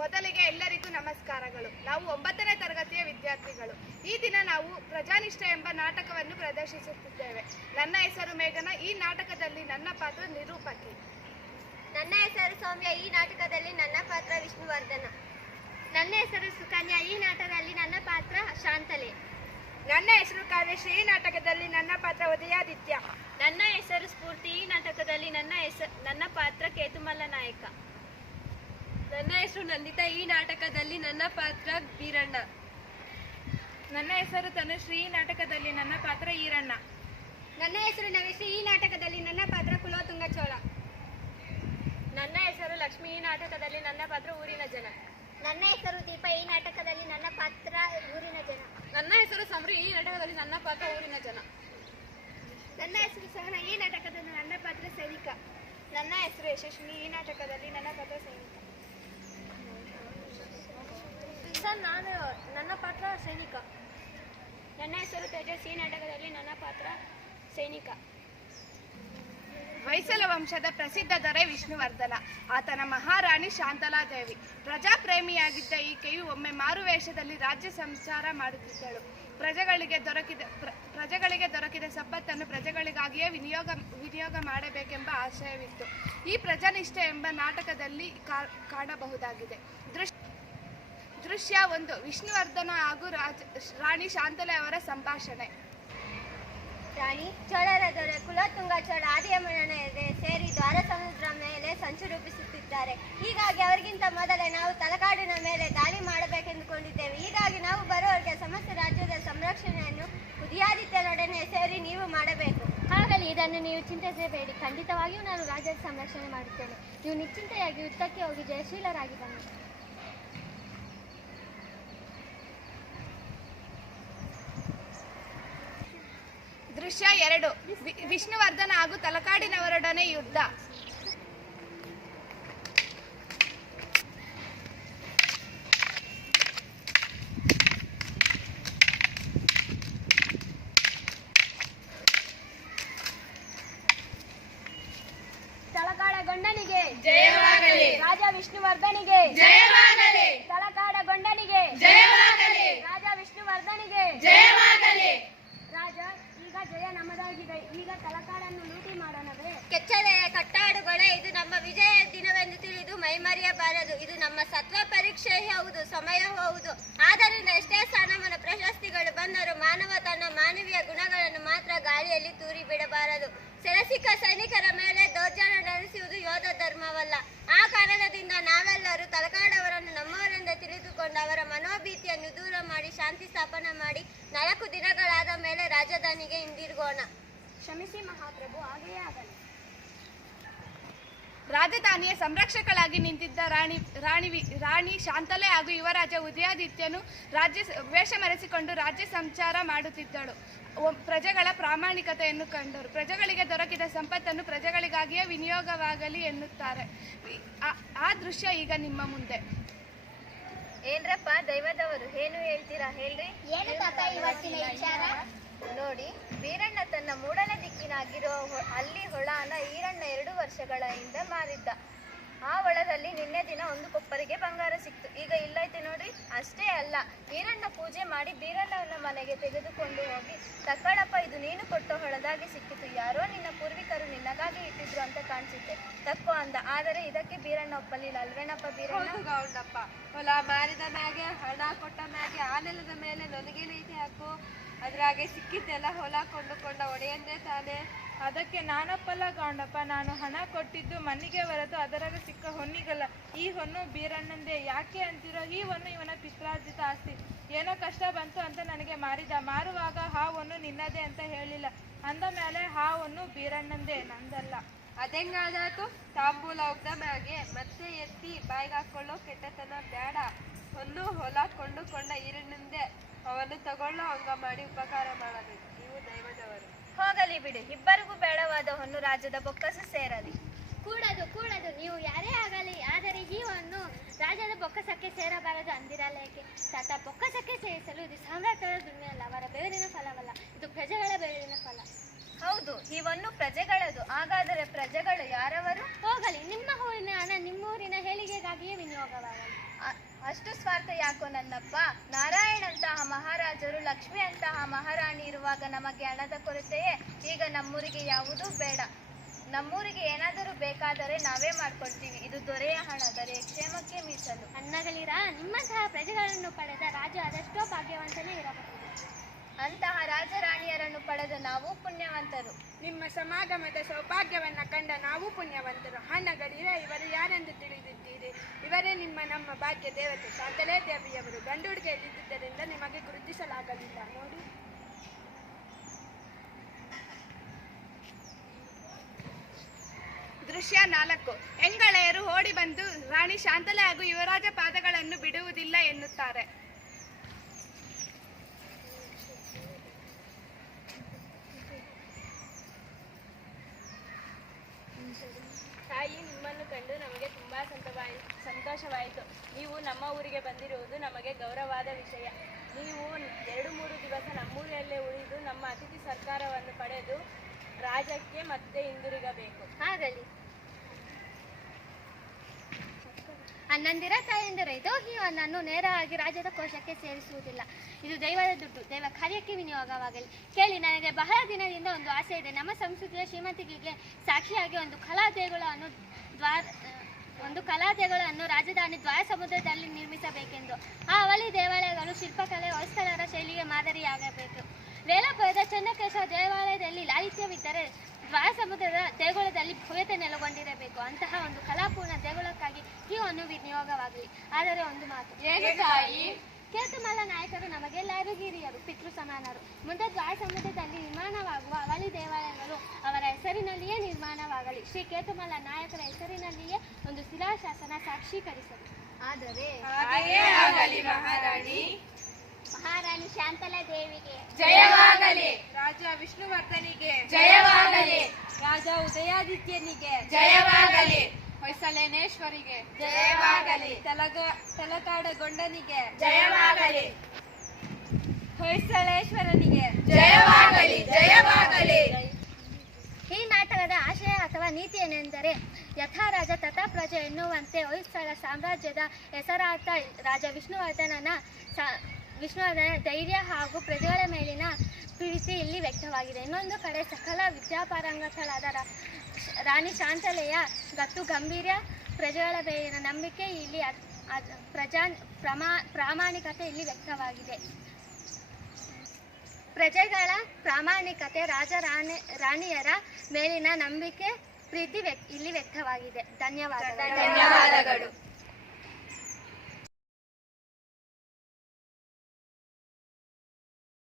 ಮೊದಲಿಗೆ ಎಲ್ಲರಿಗೂ ನಮಸ್ಕಾರಗಳು. ನಾವು 9ನೇ ತರಗತಿಯ ವಿದ್ಯಾರ್ಥಿಗಳು. ಈ ದಿನ ನಾವು ಪ್ರಜಾನಿಷ್ಠೆ ಎಂಬ ನಾಟಕವನ್ನು ಪ್ರದರ್ಶಿಸುತ್ತಿದ್ದೇವೆ. ನನ್ನ ಹೆಸರು ಮೇಘನಾ. ಈ ನಾಟಕದಲ್ಲಿ ನನ್ನ ಪಾತ್ರ ನಿರೂಪಕಿ. ನನ್ನ ಹೆಸರು ಸೌಮ್ಯ. ಈ ನಾಟಕದಲ್ಲಿ ನನ್ನ ಪಾತ್ರ ವಿಷ್ಣುವರ್ಧನ. ನನ್ನ ಹೆಸರು ಸುಕನ್ಯಾ. ಈ ನಾಟಕದಲ್ಲಿ ನನ್ನ ಪಾತ್ರ ಶಾಂತಲೆ. ನನ್ನ ಹೆಸರು ಕಾವ್ಯಶ್ರೀ. ಈ ನಾಟಕದಲ್ಲಿ ನನ್ನ ಪಾತ್ರ ಉದಯಾದಿತ್ಯ. ನನ್ನ ಹೆಸರು ಸ್ಫೂರ್ತಿ. ಈ ನಾಟಕದಲ್ಲಿ ನನ್ನ ಪಾತ್ರ ಕೇತುಮಲ್ಲ ನಾಯಕ. ನನ್ನ ಹೆಸರು ನಂದಿತಾ. ಈ ನಾಟಕದಲ್ಲಿ ನನ್ನ ಪಾತ್ರ ಬೀರಣ್ಣ. ನನ್ನ ಹೆಸರು ತನುಶ್ರೀ. ಈ ನಾಟಕದಲ್ಲಿ ನನ್ನ ಪಾತ್ರ ಈರಣ್ಣ. ನನ್ನ ಹೆಸರು ನವೇಶ್ರೀ. ಈ ನಾಟಕದಲ್ಲಿ ನನ್ನ ಪಾತ್ರ ಕುಲೋತುಂಗ ಚೋಳ. ನನ್ನ ಹೆಸರು ಲಕ್ಷ್ಮಿ. ಈ ನಾಟಕದಲ್ಲಿ ನನ್ನ ಪಾತ್ರ ಊರಿನ ಜನ. ನನ್ನ ಹೆಸರು ದೀಪ. ಈ ನಾಟಕದಲ್ಲಿ ನನ್ನ ಪಾತ್ರ ಊರಿನ ಜನ. ನನ್ನ ಹೆಸರು ಸಮೃ. ಈ ನಾಟಕದಲ್ಲಿ ನನ್ನ ಪಾತ್ರ ಊರಿನ ಜನ. ನನ್ನ ಹೆಸರು ಸಹನ. ಈ ನಾಟಕದಲ್ಲಿ ನನ್ನ ಪಾತ್ರ ಸೈನಿಕ. ನನ್ನ ಹೆಸರು ಯಶಸ್ವಿನಿ. ಈ ನಾಟಕದಲ್ಲಿ ನನ್ನ ಪಾತ್ರ ಸೈನಿಕ. ಸರ್, ನನ್ನ ಪಾತ್ರ ಸೈನಿಕ. ನನ್ನ ಹೆಸರು ತೇಜಸ್. ಈ ನಾಟಕದಲ್ಲಿ ನನ್ನ ಪಾತ್ರ ಸೈನಿಕ. ಹೊಯ್ಸಳ ವಂಶದ ಪ್ರಸಿದ್ಧ ದೊರೆ ವಿಷ್ಣುವರ್ಧನ. ಆತನ ಮಹಾರಾಣಿ ಶಾಂತಲಾದೇವಿ. ಪ್ರಜಾಪ್ರೇಮಿಯಾಗಿದ್ದ ಈಕೆಯು ಒಮ್ಮೆ ಮಾರುವೇಷದಲ್ಲಿ ರಾಜ್ಯ ಸಂಚಾರ ಮಾಡುತ್ತಿದ್ದಳು. ಪ್ರಜೆಗಳಿಗೆ ದೊರಕಿದ ಸಂಪತ್ತನ್ನು ಪ್ರಜೆಗಳಿಗಾಗಿಯೇ ವಿನಿಯೋಗ ಮಾಡಬೇಕೆಂಬ ಆಶಯವಿತ್ತು. ಈ ಪ್ರಜಾನಿಷ್ಠೆ ಎಂಬ ನಾಟಕದಲ್ಲಿ ಕಾಣಬಹುದಾಗಿದೆ. ದೃಶ್ಯ 1. ವಿಷ್ಣುವರ್ಧನ ಹಾಗೂ ರಾಣಿ ಶಾಂತಲೆ ಅವರ ಸಂಭಾಷಣೆ. ರಾಣಿ ಚೋಳರ ದೊರೆ ಕುಲೋತುಂಗ ಚೋಳ ಆದಿಯಮನ ಸೇರಿ ದ್ವಾರ ಸಮುದ್ರ ಮೇಲೆ ಸಂಚು ರೂಪಿಸುತ್ತಿದ್ದಾರೆ. ಹೀಗಾಗಿ ಅವರಿಗಿಂತ ಮೊದಲೇ ನಾವು ತಲಕಾಡಿನ ಮೇಲೆ ದಾಳಿ ಮಾಡಬೇಕೆಂದುಕೊಂಡಿದ್ದೇವೆ. ಹೀಗಾಗಿ ನಾವು ಬರುವವರೆಗೆ ಸಮಸ್ತ ರಾಜ್ಯದ ಸಂರಕ್ಷಣೆಯನ್ನು ಉದಯಾದಿತ್ಯನೊಡನೆ ಸೇರಿ ನೀವು ಮಾಡಬೇಕು. ಹಾಗಲಿ ಇದನ್ನು ನೀವು ಚಿಂತಿಸಬೇಡಿ. ಖಂಡಿತವಾಗಿಯೂ ನಾನು ರಾಜ್ಯದ ಸಂರಕ್ಷಣೆ ಮಾಡುತ್ತೇನೆ. ನೀವು ನಿಶ್ಚಿಂತೆಯಾಗಿ ಯುದ್ಧಕ್ಕೆ ಹೋಗಿ ಜಯಶೀಲರಾಗಿ ಬನ್ನಿ. ದೃಶ್ಯ 2. ವಿಷ್ಣುವರ್ಧನ ಹಾಗೂ ತಲಕಾಡಿನವರೊಡನೆ ಯುದ್ಧ. ತಲಕಾಡಗೊಂಡನಿಗೆ ಜಯವಾಗಲಿ. ರಾಜ ವಿಷ್ಣುವರ್ಧನಿಗೆ ಜಯವಾಗಲಿ. ತಲಕಾಡಗೊಂಡನಿಗೆ ಜಯವಾಗಲಿ. ರಾಜ ವಿಷ್ಣುವರ್ಧನಿಗೆ ಜಯವಾಗಲಿ. ರಾಜ, ಈಗ ಜಯ ನಮ್ಮದಾಗಿದೆ. ಈಗ ತಲಕಾಡನ್ನು ಲೂಟಿ ಮಾಡೋಣವೇ? ಕೆಚ್ಚಲೆಯ ಕಟ್ಟಾಡುಗಳೇ, ಇದು ನಮ್ಮ ವಿಜಯ ದಿನವೆಂದು ತಿಳಿದು ಮೈಮರೆಯಬಾರದು. ಇದು ನಮ್ಮ ಸತ್ವ ಪರೀಕ್ಷೆ ಹೌದು, ಸಮಯವೂ ಹೌದು. ಆದ್ದರಿಂದ ಎಷ್ಟೇ ಸ್ಥಾನಮಾನ ಪ್ರಶಸ್ತಿಗಳು ಬಂದರೂ ಮಾನವ ತನ್ನ ಮಾನವೀಯ ಗುಣಗಳನ್ನು ಮಾತ್ರ ಗಾಳಿಯಲ್ಲಿ ತೂರಿ ಬಿಡಬಾರದು. ಸೆರೆಸಿಕ್ಕ ಸೈನಿಕರ ಮೇಲೆ ದೌರ್ಜನ್ಯ ನಡೆಸುವುದು ಯೋಧ ಧರ್ಮವಲ್ಲ. ಆ ಕಾರಣದಿಂದ ನಾವೆಲ್ಲರೂ ತಲಕಾಡವರನ್ನು ನಮ್ಮವರೆಂದು ತಿಳಿದುಕೊಂಡು ಅವರ ಮನೋಭೀತಿಯನ್ನು ದೂರ ಮಾಡಿ ಶಾಂತಿ ಸ್ಥಾಪನೆ ಮಾಡಿ 4 ದಿನಗಳಾದ ಮೇಲೆ ರಾಜಧಾನಿಗೆ ಹಿಂದಿರುಗೋಣ. ಕ್ಷಮಿಸಿ ಮಹಾಪ್ರಭು, ಹಾಗೆಯೇ ಆಗಲಿ. ರಾಜಧಾನಿಯ ಸಂರಕ್ಷಕಳಾಗಿ ನಿಂತಿದ್ದ ರಾಣಿ ಶಾಂತಲೆ ಹಾಗೂ ಯುವರಾಜ ಉದಯಾದಿತ್ಯನು ವೇಷ ಮರೆಸಿಕೊಂಡು ರಾಜ್ಯ ಸಂಚಾರ ಮಾಡುತ್ತಿದ್ದಳು. ಪ್ರಜೆಗಳ ಪ್ರಾಮಾಣಿಕತೆಯನ್ನು ಕಂಡರು. ಪ್ರಜೆಗಳಿಗೆ ದೊರಕಿದ ಸಂಪತ್ತನ್ನು ಪ್ರಜೆಗಳಿಗಾಗಿಯೇ ವಿನಿಯೋಗವಾಗಲಿ ಎನ್ನುತ್ತಾರೆ. ಆ ದೃಶ್ಯ ಈಗ ನಿಮ್ಮ ಮುಂದೆ. ಏನ್ರಪ್ಪ ದೈವದವರು, ಏನು ಹೇಳ್ತೀರಾ ಹೇಳ್ರಿ? ಏನು ತಾತ ಇವತ್ತಿನ ವಿಚಾರ? ನೋಡಿ, ಬೀರಣ್ಣ ತನ್ನ ಮೂಡಲ ದಿಕ್ಕಿನಾಗಿರೋ ಅಲ್ಲಿ ಹೊಳನ ಈರಣ್ಣ 2 ವರ್ಷಗಳ ಹಿಂದೆ ಮಾರಿದ್ದ. ಆ ಹೊಳದಲ್ಲಿ ನಿನ್ನೆ ದಿನ ಒಂದು ಕೊಪ್ಪರಿಗೆ ಬಂಗಾರ ಸಿಕ್ತು. ಈಗ ಇಲ್ಲೈತೆ ನೋಡ್ರಿ. ಅಷ್ಟೇ ಅಲ್ಲ, ಈರಣ್ಣ ಪೂಜೆ ಮಾಡಿ ಬೀರಣ್ಣನ ಮನೆಗೆ ತೆಗೆದುಕೊಂಡು ಹೋಗಿ, ತಕ್ಕಳಪ್ಪ, ಇದು ನೀನು ಕೊಟ್ಟ ಹೊಳದಾಗಿ ಸಿಕ್ಕಿತು. ಯಾರೋ ನಿನ್ನ ಪೂರ್ವಿಕರು ನಿನ್ನಗಾಗಿ ಇಟ್ಟಿದ್ರು ಅಂತ ಕಾಣಿಸುತ್ತೆ, ತಕ್ಕೋ ಅಂದ. ಆದರೆ ಇದಕ್ಕೆ ಬೀರಣ್ಣ ಒಪ್ಪಲಿಲ್ಲ. ಅಲ್ವೇನಪ್ಪ ಬೀರಣ್ಣ? ಗೌಡಪ್ಪ, ಹೊಲ ಮಾರಿದ ಮ್ಯಾಗೆ, ಹಣ ಕೊಟ್ಟ ಮ್ಯಾಗೆ, ಆ ನೆಲದ ಮೇಲೆ ನನಗೇನೈತೆ ಹಾಕು? ಅದ್ರಾಗೆ ಸಿಕ್ಕಿದ್ದೆಲ್ಲ ಹೊಲ ಕೊಂಡುಕೊಂಡ ಒಡೆಯಂದೇ ತಾನೇ. ಅದಕ್ಕೆ ನಾನಪ್ಪಲ್ಲ ಗೌಂಡಪ್ಪ, ನಾನು ಹಣ ಕೊಟ್ಟಿದ್ದು ಮಣ್ಣಿಗೆ ಹೊರತು ಅದರಾಗ ಸಿಕ್ಕ ಹೊನ್ನಿಗಲ್ಲ. ಈ ಹೊನ್ನು ಬೀರಣ್ಣಂದೇ. ಯಾಕೆ ಅಂತಿರೋ? ಈ ಹೊನ್ನು ಇವನ ಪಿತ್ರಾರ್ಜಿತ ಆಸ್ತಿ. ಏನೋ ಕಷ್ಟ ಬಂತು ಅಂತ ನನಗೆ ಮಾರಿದ. ಮಾರುವಾಗ ಆ ಹೊನ್ನು ನಿನ್ನದೇ ಅಂತ ಹೇಳಿಲ್ಲ. ಅಂದ ಮೇಲೆ ಆ ಹೊನ್ನು ಬೀರಣ್ಣಂದೇ, ನಂದಲ್ಲ. ಅದೆಂಗಾದಾತು? ತಾಂಬೂಲ ಒಗ್ದ ಮ್ಯಾಗೆ ಮತ್ತೆ ಎತ್ತಿ ಬಾಯಿಗಾಕೊಳ್ಳೋ ಕೆಟ್ಟತನ ಬೇಡ. ಹೊನ್ನು ಹೊಲ ಕೊಂಡುಕೊಂಡ ಈರಣ್ಣಂದೇ. ಅವನ್ನು ತಗೊಳ್ಳೋ ಹಂಗ ಮಾಡಿ ಉಪಕಾರ ಮಾಡಬೇಕು. ನೀವು ದೈವದವರು. ಹೋಗಲಿ ಬಿಡಿ, ಇಬ್ಬರಿಗೂ ಬೇಡವಾದ ಹೊನ್ನು ರಾಜ್ಯದ ಬೊಕ್ಕಸ ಸೇರಲಿ. ಕೂಡದು ನೀವು ಯಾರೇ ಆಗಲಿ, ಆದರೆ ಈ ಹೊನ್ನು ರಾಜ್ಯದ ಬೊಕ್ಕಸಕ್ಕೆ ಸೇರಬಾರದು ಅಂದಿರಲ್ಲ ಏಕೆ? ತಾತ, ಬೊಕ್ಕಸಕ್ಕೆ ಸೇರಿಸಲು ಇದು ಸಾಮ್ರಾಟರ ದುಡಿಮೆ ಅಲ್ಲ, ಅವರ ಬೆವರಿನ ಫಲವಲ್ಲ. ಇದು ಪ್ರಜೆಗಳ ಬೆವರಿನ ಫಲ. ಹೌದು, ಈ ಹೊನ್ನು ಪ್ರಜೆಗಳದು. ಹಾಗಾದರೆ ಪ್ರಜೆಗಳು ಯಾರವರು? ಹೋಗಲಿ, ನಿಮ್ಮ ಊರಿನ ಹಣ ನಿಮ್ಮೂರಿನ ಹೇಳಿಕೆಗಾಗಿಯೇ ವಿನಿಯೋಗವಾಗಲಿ. ಅಷ್ಟು ಸ್ವಾರ್ಥ ಯಾಕೋ ನನ್ನಪ್ಪ? ನಾರಾಯಣಂತಹ ಮಹಾರಾಜರು, ಲಕ್ಷ್ಮಿಯಂತಹ ಮಹಾರಾಣಿ ಇರುವಾಗ ನಮಗೆ ಹಣದ ಕೊರತೆಯೇ? ಈಗ ನಮ್ಮೂರಿಗೆ ಯಾವುದೂ ಬೇಡ. ನಮ್ಮೂರಿಗೆ ಏನಾದರೂ ಬೇಕಾದರೆ ನಾವೇ ಮಾಡ್ಕೊಳ್ತೀವಿ. ಇದು ದೊರೆಯ ಹಣ, ದೊರೆಯ ಕ್ಷೇಮಕ್ಕೆ ಮೀಸಲು. ಅನ್ನಗಳಿರ ನಿಮ್ಮಂತಹ ಪ್ರಜೆಗಳನ್ನು ಪಡೆದ ರಾಜ ಅದೆಷ್ಟೋ ಭಾಗ್ಯವಂತನೇ ಇರಬಹುದು. ಅಂತಹ ರಾಜರಾಣಿಯರನ್ನು ಪಡೆದ ನಾವು ಪುಣ್ಯವಂತರು. ನಿಮ್ಮ ಸಮಾಗಮದ ಸೌಭಾಗ್ಯವನ್ನ ಕಂಡ ನಾವು ಪುಣ್ಯವಂತರು. ಹಣಗಳಿರ ಇವರು ಯಾರೆಂದು ತಿಳಿದಿದ್ದೀರಿ? ಇವರೇ ನಮ್ಮ ಭಾಗ್ಯ ದೇವತೆ ಶಾಂತಲೇ ದೇವಿಯವರು. ಗಂಡು ಹುಡುಗಿಯಲ್ಲಿದ್ದರಿಂದ ನಿಮಗೆ ಗುರುತಿಸಲಾಗಲಿಲ್ಲ ನೋಡಿ. ದೃಶ್ಯ 4. ಹೆಂಗಳೆಯರು ಓಡಿ ಬಂದು ರಾಣಿ ಶಾಂತಲೆ ಹಾಗೂ ಯುವರಾಜ ಪಾದಗಳನ್ನು ಬಿಡುವುದಿಲ್ಲ ಎನ್ನುತ್ತಾರೆ. ತಾಯಿ, ನಿಮ್ಮನ್ನು ಕಂಡು ನಮಗೆ ತುಂಬಾ ಸಂತೋಷವಾಯಿತು. ನೀವು ನಮ್ಮ ಊರಿಗೆ ಬಂದಿರುವುದು ನಮಗೆ ಗೌರವವಾದ ವಿಷಯ. ನೀವು 2-3 ದಿವಸ ನಮ್ಮೂರಲ್ಲೇ ಉಳಿದು ನಮ್ಮ ಅತಿಥಿ ಸರ್ಕಾರವನ್ನು ಪಡೆದು ರಾಜ್ಯಕ್ಕೆ ಮತ್ತೆ ಹಿಂದಿರುಗಬೇಕು. ಆಗಲಿ. ಅಣ್ಣಂದಿರ ತಾಯಂದಿರ ಇದು ಹೀವನನ್ನು ನೇರವಾಗಿ ರಾಜ್ಯದ ಕೋಶಕ್ಕೆ ಸೇರಿಸುವುದಿಲ್ಲ. ಇದು ದೈವದ ದುಡ್ಡು, ದೈವ ಕಾರ್ಯಕ್ಕೆ ವಿನಿಯೋಗವಾಗಲಿ. ಕೇಳಿ, ನನಗೆ ಬಹಳ ದಿನದಿಂದ ಒಂದು ಆಸೆ ಇದೆ. ನಮ್ಮ ಸಂಸ್ಕೃತಿಯ ಶ್ರೀಮಂತಿಕೆಗೆ ಸಾಕ್ಷಿಯಾಗಿ ಒಂದು ಕಲಾದೇಗುಲವನ್ನು ರಾಜಧಾನಿ ದ್ವಾರ ಸಮುದ್ರದಲ್ಲಿ ನಿರ್ಮಿಸಬೇಕೆಂದು. ಆ ಅವಳಿ ದೇವಾಲಯಗಳು ಶಿಲ್ಪಕಲೆ ಹೊಯ್ಸಳರ ಶೈಲಿಗೆ ಮಾದರಿಯಾಗಬೇಕು. ವೇಲಪುರದ ಚೆನ್ನಕೇಶವ ದೇವಾಲಯದಲ್ಲಿ ಲಾಲಿತ್ಯವಿದ್ದರೆ ದ್ವಾರ ಸಮುದ್ರದ ದೇಗುಲದಲ್ಲಿ ಭವ್ಯತೆ ನೆಲೆಗೊಂಡಿರಬೇಕು. ಅಂತಹ ಒಂದು ಕಲಾಪೂರ್ಣ ದೇಗುಲಕ್ಕಾಗಿ ಹೀವನ್ನು ವಿನಿಯೋಗವಾಗಲಿ. ಆದರೆ ಒಂದು ಮಾತು. ಕೇತುಮಾಲ ನಾಯಕರು ನಮಗೆಲ್ಲರೂ ಹಿರಿಯರು, ಪಿತೃ ಸಮಾನರು. ಮುಂದೆ ದ್ವಾರ ಸಮುದ್ರದಲ್ಲಿ ನಿರ್ಮಾಣವಾಗುವ ಅವಳಿ ದೇವಾಲಯಗಳು ಅವರ ಹೆಸರಿನಲ್ಲಿಯೇ ನಿರ್ಮಾಣವಾಗಲಿ. ಶ್ರೀ ಕೇತುಮಾಲ ನಾಯಕರ ಹೆಸರಿನಲ್ಲಿಯೇ ಒಂದು ಶಿಲಾಶಾಸನ ಸಾಕ್ಷೀಕರಿಸಲಿ. ಆದರೆ ಮಹಾರಾಣಿ ಶಾಂತಲಾ ದೇವಿಗೆ ಜಯವಾಗಲಿ. ರಾಜ ವಿಷ್ಣುವರ್ಧನಿಗೆ ಜಯವಾಗಲಿ. ರಾಜ ಉದಯಾದಿತ್ಯನಿಗೆ ಜಯವಾಗಲಿ. ಹೊಯ್ಸಳೇಶ್ವರಿಗೆ ಜಯವಾಗಲಿ. ತಲಕಾಡಗೊಂಡನಿಗೆ ಜಯವಾಗಲಿ. ಹೊಯ್ಸಳೇಶ್ವರನಿಗೆ ಜಯವಾಗಲಿ. ಜಯವಾಗಲಿ. ಈ ನಾಟಕದ ಆಶಯ ಅಥವಾ ನೀತಿ ಏನೆಂದರೆ, ಯಥಾ ರಾಜ ತಥಾ ಪ್ರಜೆ ಎನ್ನುವಂತೆ ಹೊಯ್ಸಳ ಸಾಮ್ರಾಜ್ಯದ ಹೆಸರಾಂತ ರಾಜ ವಿಷ್ಣುವರ್ಧನನ ಧೈರ್ಯ ಹಾಗೂ ಪ್ರಜೆಗಳ ಮೇಲಿನ ಪ್ರೀತಿ ಇಲ್ಲಿ ವ್ಯಕ್ತವಾಗಿದೆ. ಇನ್ನೊಂದು ಕಡೆ ಸಕಲ ವಿದ್ಯಾಪಾರಂಗತಳಾದ ರಾಣಿ ಶಾಂತಲೆಯ ಗತ್ತು ಗಂಭೀರ, ಪ್ರಜೆಗಳ ಮೇಲಿನ ನಂಬಿಕೆ ಇಲ್ಲಿ ಪ್ರಾಮಾಣಿಕತೆ ಇಲ್ಲಿ ವ್ಯಕ್ತವಾಗಿದೆ. ಪ್ರಜೆಗಳ ಪ್ರಾಮಾಣಿಕತೆ, ರಾಣಿಯರ ಮೇಲಿನ ನಂಬಿಕೆ, ಪ್ರೀತಿ ಇಲ್ಲಿ ವ್ಯಕ್ತವಾಗಿದೆ. ಧನ್ಯವಾದಗಳು.